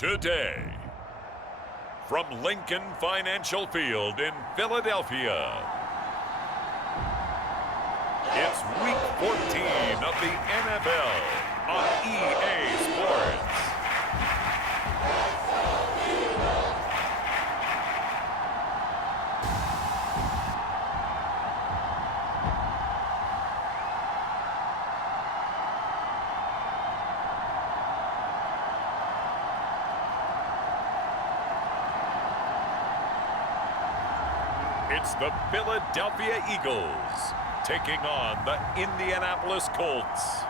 Today, from Lincoln Financial Field in Philadelphia, it's Week 14 of the NFL on EA Sports. It's the Philadelphia Eagles taking on the Indianapolis Colts.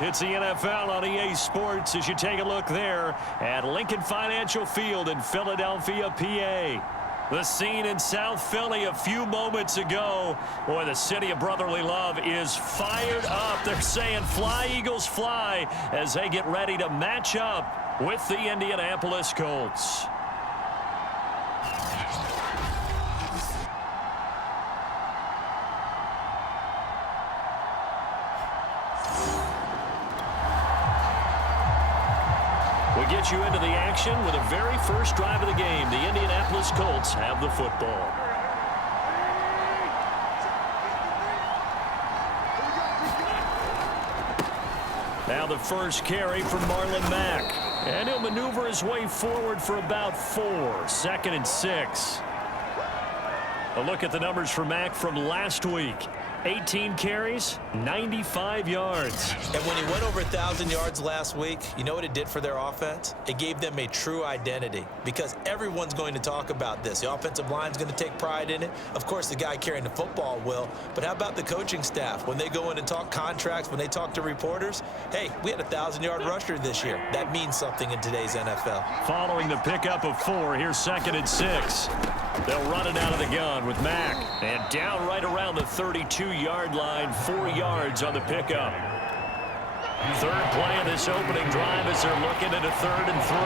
It's the NFL on EA Sports as you take a look there at Lincoln Financial Field in Philadelphia, PA. The scene in South Philly a few moments ago. Boy, the city of brotherly love is fired up. They're saying, "Fly, Eagles, fly," as they get ready to match up with the Indianapolis Colts. We get you into the action with the very first drive of the game. The Indianapolis Colts have the football. Now the first carry from Marlon Mack. And he'll maneuver his way forward for about 4. 2nd and 6. A look at the numbers for Mack from last week. 18 carries, 95 yards. And when he went over 1,000 yards last week, you know what it did for their offense? It gave them a true identity because everyone's going to talk about this. The offensive line's going to take pride in it. Of course, the guy carrying the football will. But how about the coaching staff? When they go in and talk contracts, when they talk to reporters, hey, we had a 1,000-yard rusher this year. That means something in today's NFL. Following the pickup of 4, here's 2nd and 6. They'll run it out of the gun with Mack. And down right around the 32-yard line, 4 yards on the pickup. Third play of this opening drive as they're looking at a 3rd and 3.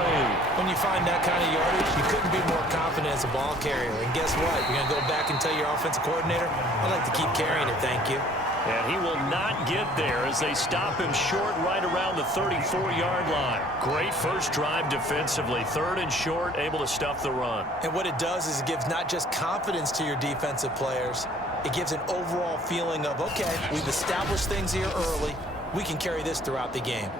When you find that kind of yardage, you couldn't be more confident as a ball carrier. And guess what? You're going to go back and tell your offensive coordinator, I'd like to keep carrying it, thank you. And he will not get there as they stop him short right around the 34-yard line. Great first drive defensively. 3rd and short, able to stuff the run. And what it does is it gives not just confidence to your defensive players, it gives an overall feeling of, okay, we've established things here early. We can carry this throughout the game.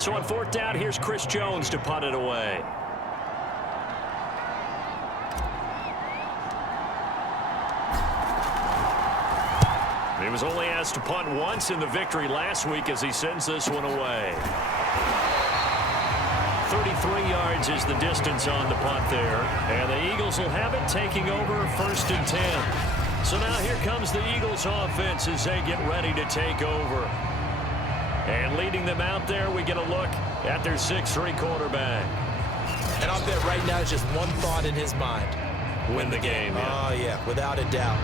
So on 4th down, here's Chris Jones to punt it away. He was only asked to punt once in the victory last week as he sends this one away. 33 yards is the distance on the punt there. And the Eagles will have it taking over 1st and 10. So now here comes the Eagles offense as they get ready to take over. And leading them out there, we get a look at their 6'3" quarterback. And I'll bet right now it's just one thought in his mind. Win the game. Yeah. Oh, yeah, without a doubt.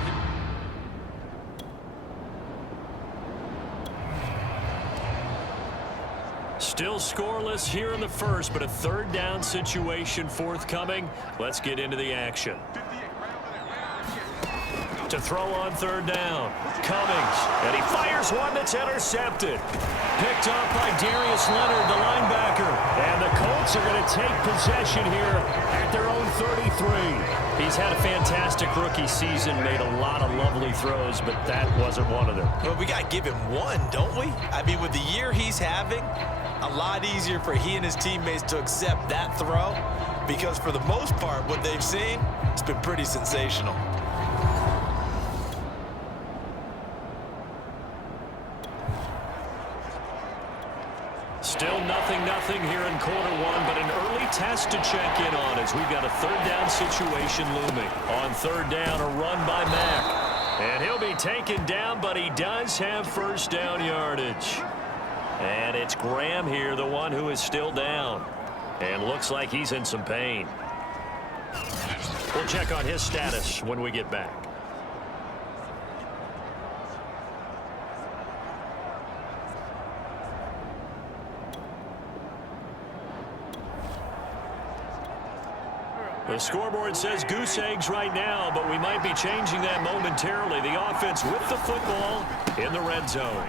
Still scoreless here in the first, but a 3rd down situation forthcoming. Let's get into the action. To throw on 3rd down. Cummings, and he fires one that's intercepted. Picked up by Darius Leonard, the linebacker. And the Colts are going to take possession here at their own 33. He's had a fantastic rookie season, made a lot of lovely throws, but that wasn't one of them. Well, we got to give him one, don't we? I mean, with the year he's having, a lot easier for he and his teammates to accept that throw because for the most part, what they've seen, it's been pretty sensational. Still nothing here in Q1, but an early test to check in on as we've got a 3rd down situation looming. On 3rd down, a run by Mack. And he'll be taken down, but he does have 1st down yardage. And it's Graham here, the one who is still down. And looks like he's in some pain. We'll check on his status when we get back. The scoreboard says goose eggs right now, but we might be changing that momentarily. The offense with the football in the red zone.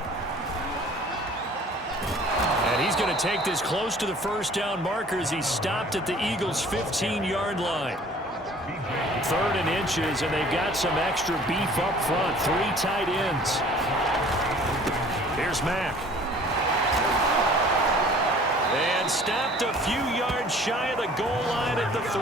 And he's going to take this close to the first down marker as he stopped at the Eagles' 15-yard line. 3rd and inches, and they've got some extra beef up front. 3 tight ends. Here's Mack. And stopped a few yards shy of the goal line at the 3.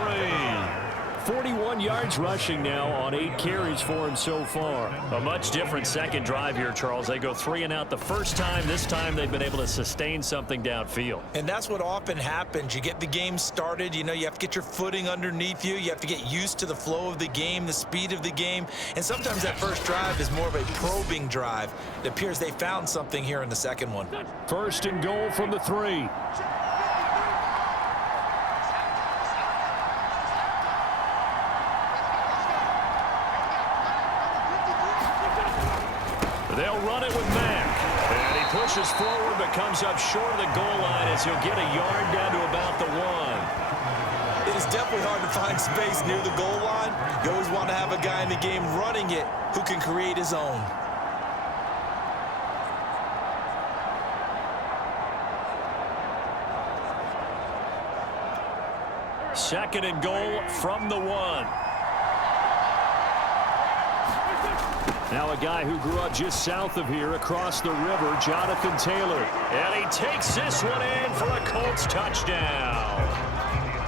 41 yards rushing now on 8 carries for him so far. A much different second drive here, Charles. They go 3 and out the first time. This time they've been able to sustain something downfield. And that's what often happens. You get the game started. You know, you have to get your footing underneath you. You have to get used to the flow of the game, the speed of the game. And sometimes that first drive is more of a probing drive. It appears they found something here in the second one. 1st and goal from the 3. They'll run it with Mack. And he pushes forward but comes up short of the goal line as he'll get a yard down to about the 1. It is definitely hard to find space near the goal line. You always want to have a guy in the game running it who can create his own. Second and goal from the 1. Now a guy who grew up just south of here across the river, Jonathan Taylor. And he takes this one in for a Colts touchdown.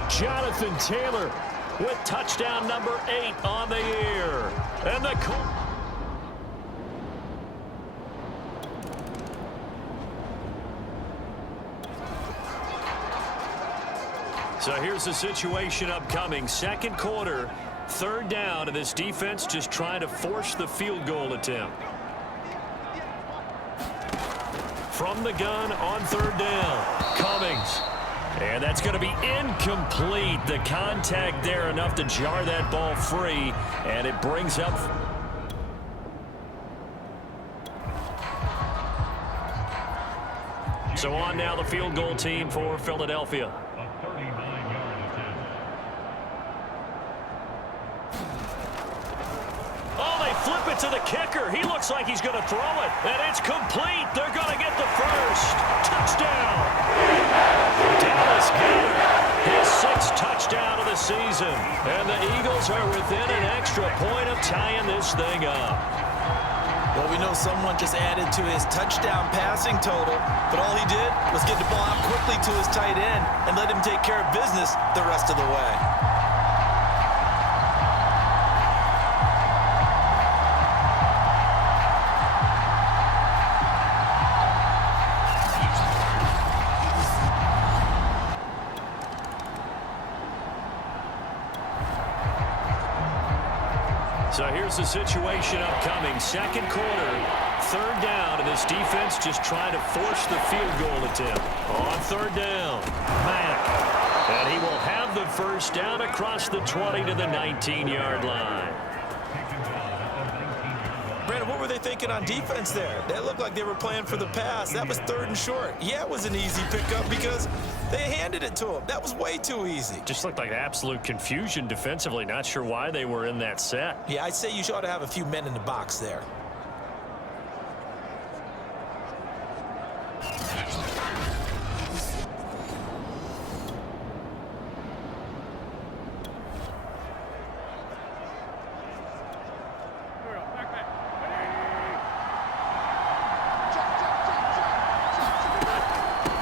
Jonathan Taylor with touchdown number 8 on the year. And the Colts. So here's the situation upcoming. Second quarter. 3rd down, and this defense just trying to force the field goal attempt. From the gun on 3rd down, Cummings. And that's going to be incomplete. The contact there enough to jar that ball free, and it brings up. So on now the field goal team for Philadelphia. Flip it to the kicker. He looks like he's going to throw it. And it's complete. They're going to get the first. Touchdown. Dallas Goedert, his 6th touchdown of the season. And the Eagles are within an extra point of tying this thing up. Well, we know someone just added to his touchdown passing total, but all he did was get the ball out quickly to his tight end and let him take care of business the rest of the way. So here's the situation upcoming. Second quarter, 3rd down, and this defense just trying to force the field goal attempt. On 3rd down, Mack. And he will have the first down across the 20 to the 19-yard line. Brandon, what were they thinking on defense there? They looked like they were playing for the pass. That was 3rd and short. Yeah, it was an easy pickup because they handed it to him. That was way too easy. Just looked like absolute confusion defensively. Not sure why they were in that set. Yeah, I'd say you ought to have a few men in the box there.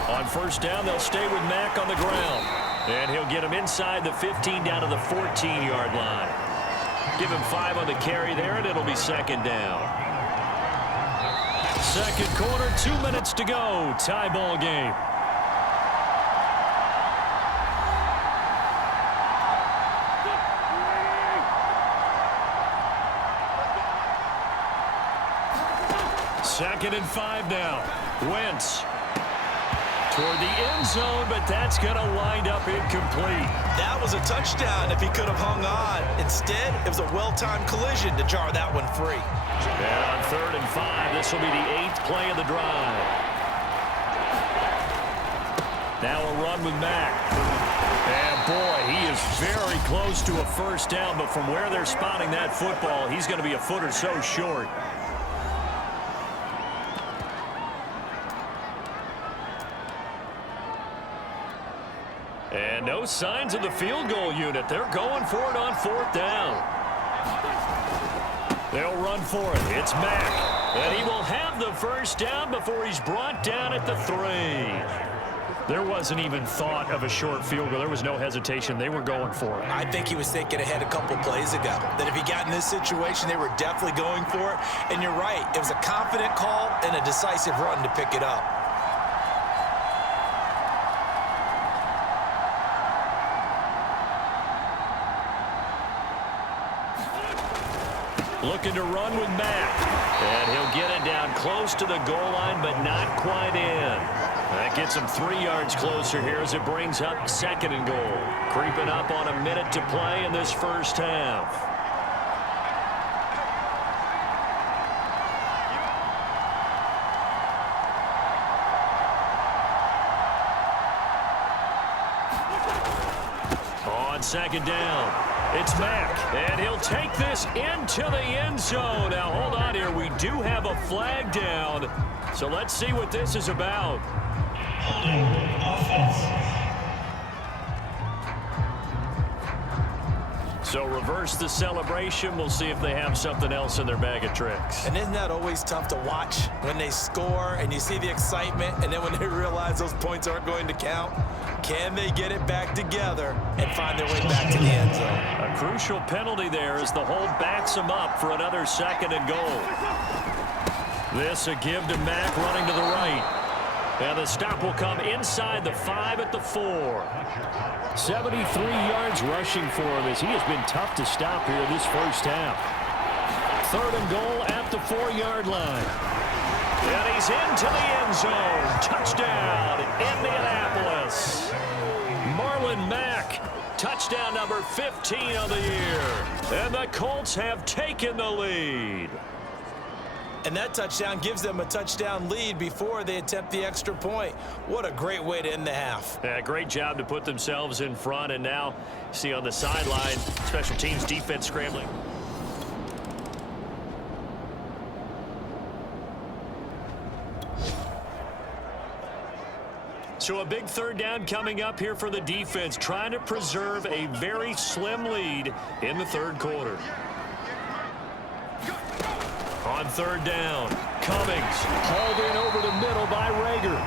On 1st down, they'll stay with Mack on the ground. And he'll get him inside the 15 down to the 14-yard line. Give him 5 on the carry there, and it'll be 2nd down. Second quarter, 2 minutes to go. Tie ball game. Second and 5 now. Wentz. Toward the end zone, but that's going to wind up incomplete. That was a touchdown if he could have hung on. Instead, it was a well-timed collision to jar that one free. And on 3rd and 5, this will be the 8th play of the drive. Now a run with Mack. And boy, he is very close to a first down, but from where they're spotting that football, he's going to be a foot or so short. And no signs of the field goal unit. They're going for it on fourth down. They'll run for it. It's Mack. And he will have the first down before he's brought down at the 3. There wasn't even thought of a short field goal. There was no hesitation. They were going for it. I think he was thinking ahead a couple plays ago, that if he got in this situation, they were definitely going for it. And you're right. It was a confident call and a decisive run to pick it up. Looking to run with Mack. And he'll get it down close to the goal line, but not quite in. That gets him 3 yards closer here as it brings up second and goal. Creeping up on a minute to play in this first half. On second down, it's Mack, and he'll take this into the end zone. Now, hold on here. We do have a flag down, so let's see what this is about. Holding offense. So reverse the celebration. We'll see if they have something else in their bag of tricks. And isn't that always tough to watch when they score and you see the excitement, and then when they realize those points aren't going to count? Can they get it back together and find their way back to the end zone? A crucial penalty there as the hold backs them up for another second and goal. This a give to Mack running to the right. And the stop will come inside the 5 at the 4. 73 yards rushing for him as he has been tough to stop here this first half. Third and goal at the 4-yard line. And he's into the end zone. Touchdown, Indianapolis. Marlon Mack, touchdown number 15 of the year. And the Colts have taken the lead. And that touchdown gives them a touchdown lead before they attempt the extra point. What a great way to end the half. Yeah, great job to put themselves in front. And now, see on the sideline, special teams defense scrambling. So a big third down coming up here for the defense, trying to preserve a very slim lead in the third quarter. On third down, Cummings hauled in over the middle by Rager.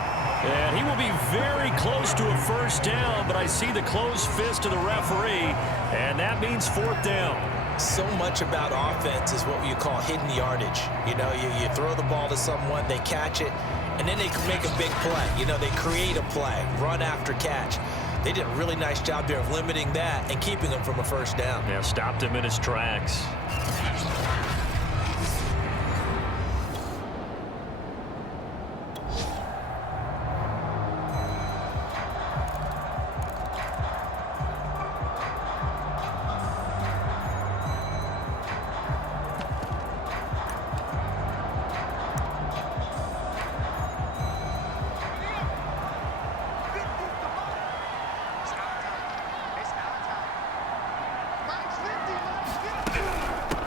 And he will be very close to a first down, but I see the closed fist of the referee, and that means fourth down. So much about offense is what you call hidden yardage. You know, you throw the ball to someone, they catch it, and then they can make a big play. You know, they create a play, run after catch. They did a really nice job there of limiting that and keeping him from a first down. Yeah, stopped him in his tracks.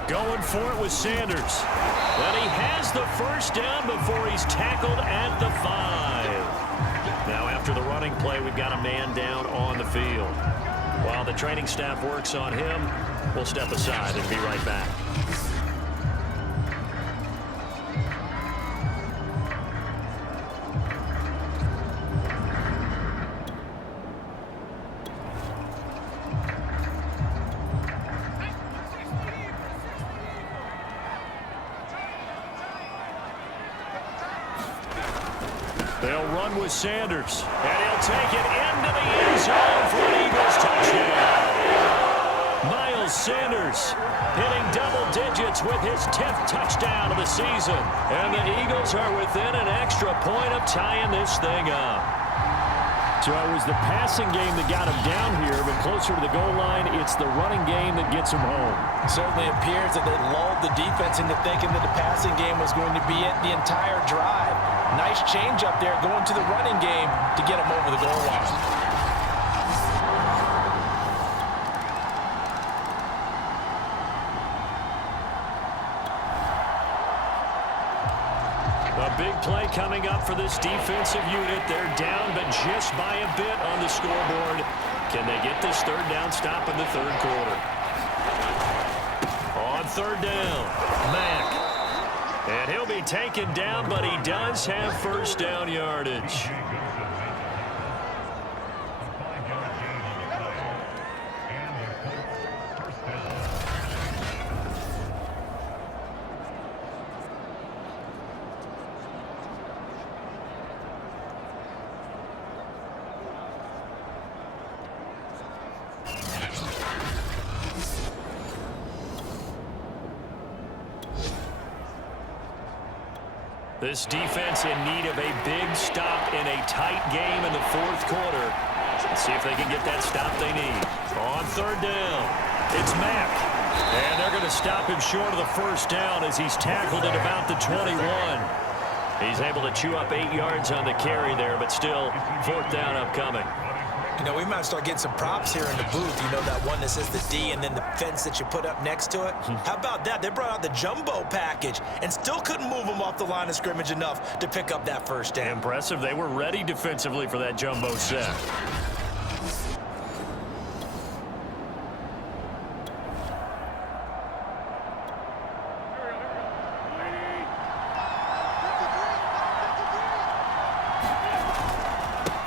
Going for it with Sanders. But he has the first down before he's tackled at the 5. Now after the running play, we've got a man down on the field. While the training staff works on him, we'll step aside and be right back. They'll run with Sanders, and he'll take it into the end zone for an Eagles touchdown. Miles Sanders hitting double digits with his 10th touchdown of the season. And the Eagles are within an extra point of tying this thing up. So it was the passing game that got him down here, but closer to the goal line, it's the running game that gets him home. It certainly appears that they lulled the defense into thinking that the passing game was going to be it the entire drive. Nice change up there going to the running game to get him over the goal line. A big play coming up for this defensive unit. They're down, but just by a bit on the scoreboard. Can they get this third down stop in the third quarter? On third down, Mack. And he'll be taken down, but he does have first down yardage. This defense in need of a big stop in a tight game in the fourth quarter. Let's see if they can get that stop they need. On third down, it's Mack. And they're going to stop him short of the first down as he's tackled at about the 21. He's able to chew up 8 yards on the carry there, but still fourth down upcoming. You know, we might start getting some props here in the booth. You know, that one that says the D and then the fence that you put up next to it? How about that? They brought out the jumbo package and still couldn't move them off the line of scrimmage enough to pick up that first down. Impressive. They were ready defensively for that jumbo set.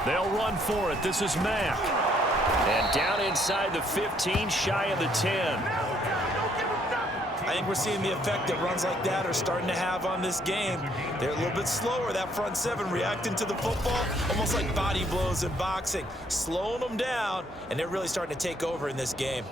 They'll run for it. This is Mack. And down inside the 15, shy of the 10. I think we're seeing the effect that runs like that are starting to have on this game. They're a little bit slower, that front seven reacting to the football, almost like body blows in boxing, slowing them down, and they're really starting to take over in this game.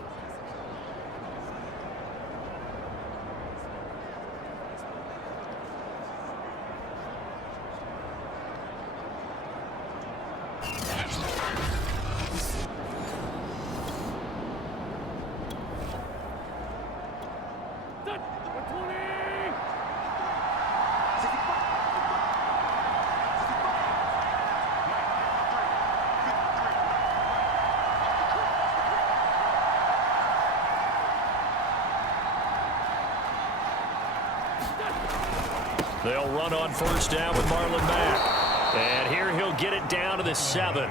They'll run on first down with Marlon Mack. And here he'll get it down to the 7.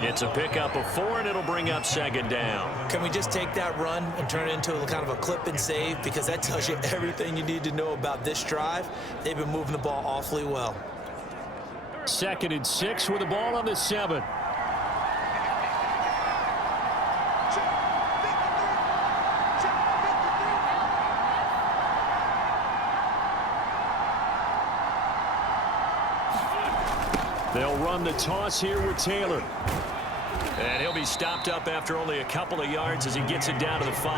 It's a pickup of 4, and it'll bring up second down. Can we just take that run and turn it into a kind of a clip and save? Because that tells you everything you need to know about this drive. They've been moving the ball awfully well. 2nd and 6 with the ball on the 7. They'll run the toss here with Taylor. And he'll be stopped up after only a couple of yards as he gets it down to the 5.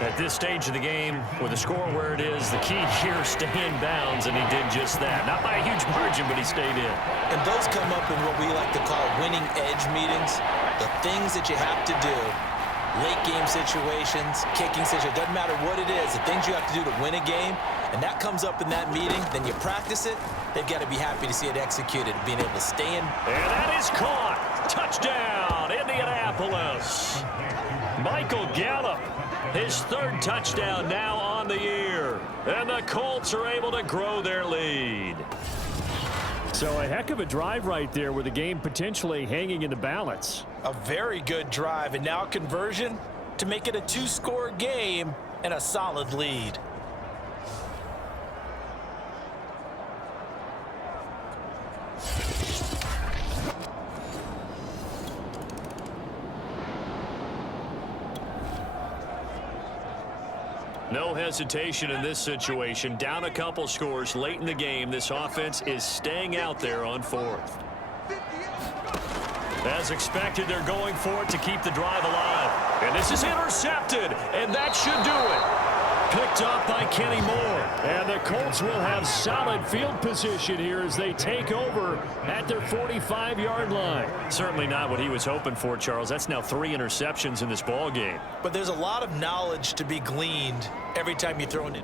At this stage of the game, with the score where it is, the key here is stay in bounds, and he did just that. Not by a huge margin, but he stayed in. And those come up in what we like to call winning edge meetings. The things that you have to do, late game situations, kicking situations, doesn't matter what it is, the things you have to do to win a game, and that comes up in that meeting, then you practice it, they've got to be happy to see it executed, being able to stay in. And that is caught. Touchdown, Indianapolis. Michael Gallup, his 3rd touchdown now on the year. And the Colts are able to grow their lead. So a heck of a drive right there with the game potentially hanging in the balance. A very good drive, and now a conversion to make it a 2-score game and a solid lead. No hesitation in this situation. Down a couple scores late in the game. This offense is staying out there on 4th. As expected, they're going for it to keep the drive alive. And this is intercepted, and that should do it. Picked up by Kenny Moore. And the Colts will have solid field position here as they take over at their 45-yard line. Certainly not what he was hoping for, Charles. That's now 3 interceptions in this ball game. But there's a lot of knowledge to be gleaned every time you throw it in.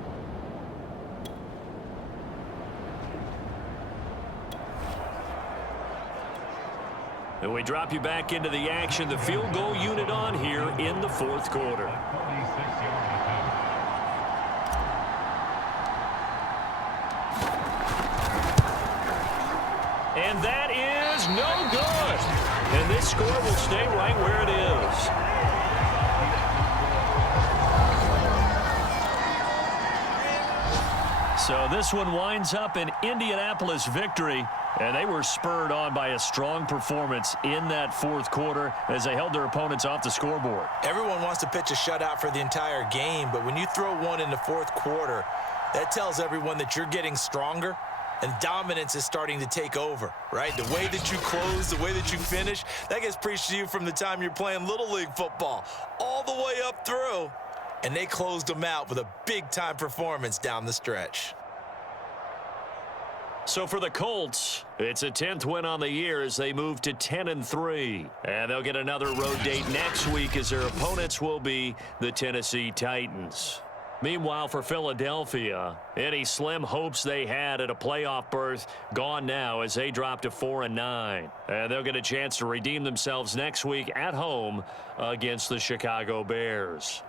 And we drop you back into the action, the field goal unit on here in the fourth quarter. And that is no good. And this score will stay right where it is. So this one winds up an Indianapolis victory, and they were spurred on by a strong performance in that fourth quarter as they held their opponents off the scoreboard. Everyone wants to pitch a shutout for the entire game, but when you throw one in the fourth quarter, that tells everyone that you're getting stronger and dominance is starting to take over, right? The way that you close, the way that you finish, that gets preached to you from the time you're playing Little League football all the way up through. And they closed them out with a big-time performance down the stretch. So for the Colts, it's a 10th win on the year as they move to 10-3. And they'll get another road date next week as their opponents will be the Tennessee Titans. Meanwhile, for Philadelphia, any slim hopes they had at a playoff berth gone now as they drop to 4-9. And they'll get a chance to redeem themselves next week at home against the Chicago Bears.